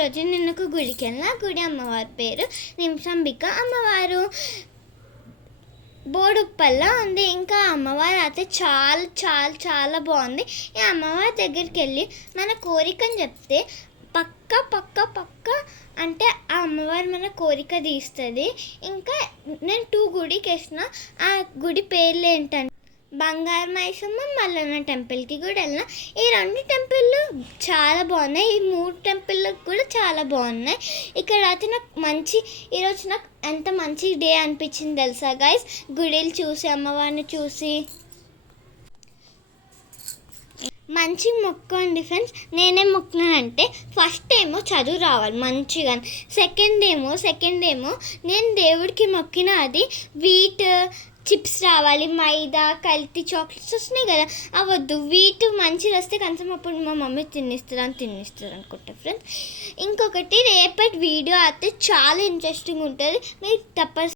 ఈరోజు నేను ఒక గుడికి వెళ్ళిన. గుడి అమ్మవారి పేరు నింసాంబిక అమ్మవారు. బోడుప్పల్లో ఉంది. ఇంకా అమ్మవారు అయితే చాలా చాలా చాలా బాగుంది. ఈ అమ్మవారి దగ్గరికి వెళ్ళి మన కోరికని చెప్తే పక్క పక్క పక్క అంటే ఆ అమ్మవారు మన కోరిక తీస్తుంది. ఇంకా నేను 2 గుడికి వేసిన. ఆ గుడి పేర్లు ఏంటంటే బంగారు మైసమ్మ, మల్లన్న టెంపుల్కి కూడా వెళ్ళిన. ఈ 2 టెంపుల్లు చాలా బాగున్నాయి. ఈ 3 టెంపుల్లు కూడా చాలా బాగున్నాయి. ఇక్కడ అయితే ఈరోజు నాకు ఎంత మంచి డే అనిపించింది తెలుసా గైస్. గుడిలు చూసి అమ్మవారిని చూసి మంచి మొక్కండి ఫ్రెండ్స్. నేనేం మొక్కున్నానంటే ఫస్ట్ ఏమో చదువు రావాలి మంచిగా, సెకండ్ ఏమో నేను దేవుడికి మొక్కిన అది వీట్ చిప్స్ రావాలి, మైదా కల్తీ చాక్లెట్స్ వస్తున్నాయి కదా అవద్దు, వీట్ మంచిగా వస్తే కనీసం అప్పుడు మా మమ్మీ తినిస్తారు అనుకుంటా ఫ్రెండ్స్. ఇంకొకటి రేపటి వీడియో అయితే చాలా ఇంట్రెస్టింగ్ ఉంటుంది, మీరు తప్ప